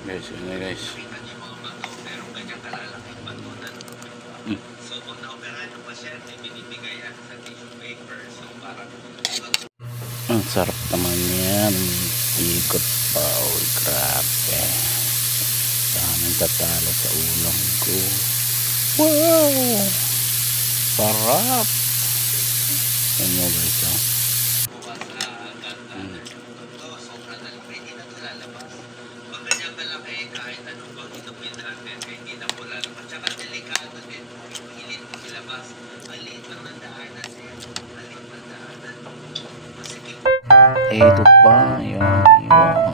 Guys, yun na guys. Ang sarap naman yan. Ikot pa. Uy, grabe. Daming tatalo sa ulam ko. Wow! Sarap! Yan mo guys, oh. Ito pa, yun.